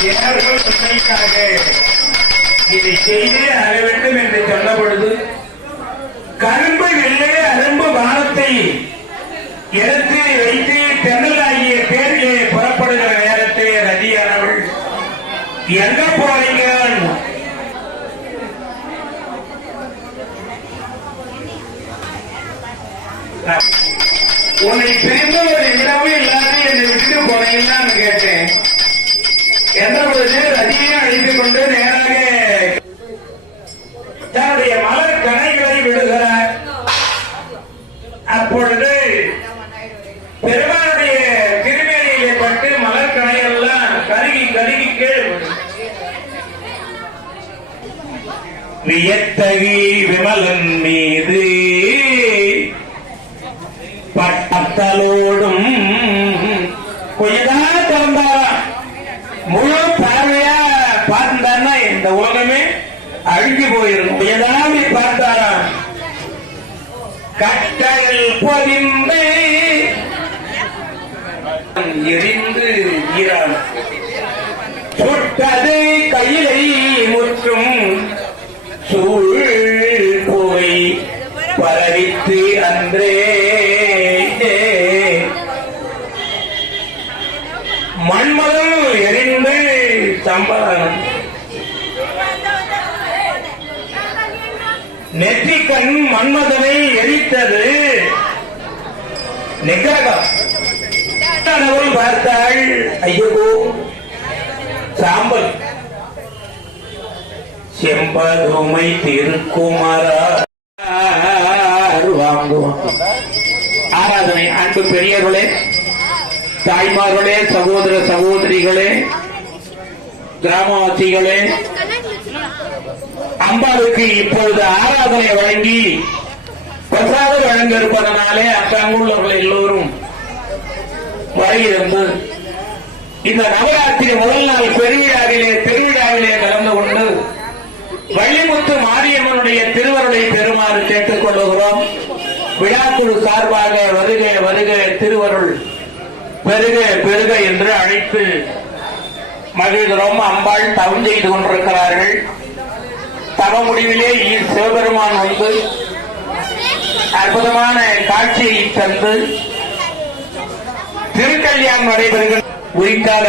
தேவர்கள் உண்மைக்காக இதை செய்தே அற வேண்டும் என்று சொன்ன பொழுது கரும்பு வெள்ளை அரும்பு வானத்தை எடுத்து வைத்து தென்னலாகிய பேரிலே புறப்படுகிற நேரத்தை ரதியானவள் எங்க போறீங்க? உன்னை பிரிந்தவர் ஒரு இல்லை வியத்தகி விமலன் மீது பட்டத்தலோடும் கொஞ்சதான் திறந்தாரா முழு பார்வையா பார்த்தான்னா இந்த உலகமே அழுகி போயிருக்கும் கொஞ்சதாவது பார்த்தாரா கட்டையில் பொதிந்து எரிந்து ஈரான். சுட்டது கையிலை முற்றும் சூழ் போய் பரவித்து அன்றே. மண்மதம் எரிந்து சம்பளம். நெற்றிக்கண் மன்மதனை எரித்தது. நிகரகம் கனவுள் பார்த்தாள். ஐயோ. சாம்பல். செம்பதுமை திருக்குமாரா வாங்குவோம். ஆராதனை அன்பு பெரியவர்களே தாய்மார்களே சகோதர சகோதரிகளே கிராமவாசிகளே அம்பாளுக்கு இப்பொழுது ஆராதனை வழங்கி பிரசாதம் வழங்க இருப்பதனாலே அங்காங்குள்ளவர்கள் எல்லோரும் வரையிருந்து இந்த நவராத்திரி முதல் நாள் பெருவிழாவிலே திருவிழாவிலே கலந்து கொண்டு வள்ளிமுத்து மாரியம்மனுடைய திருவருளை பெறுமாறு கேட்டுக் கொள்ளுகிறோம் விழாக்குழு சார்பாக வருக வருக திருவருள் பெருக பெருக என்று அழைத்து மகிழ்கிறோம். அம்பாள் தவம் செய்து கொண்டிருக்கிறார்கள். தவ முடிவிலே சிவபெருமான் வந்து அற்புதமான காட்சியை தந்து திருக்கல்யாணம் நடைபெறுகிற உரிக்கால்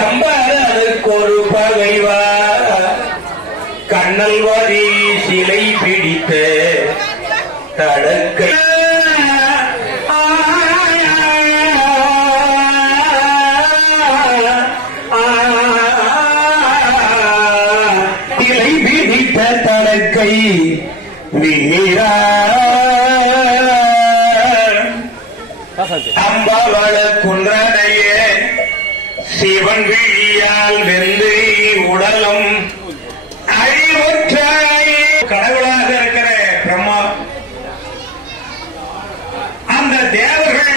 சம்பதற்கு ஒரு பகைவா கண்ணல் வரி சிலை பிடித்த தடக்கை. சிலை பிடித்த தடக்கை வீரா. அம்பவள குன்றனையே சிவன் விழியால் வெந்து உடலும் அழிவுற்றாய் கடவுளாக இருக்கிற பிரம்மா அந்த தேவர்கள்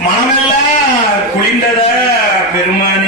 மனமெல்லாம் குளிந்ததா பெருமானி?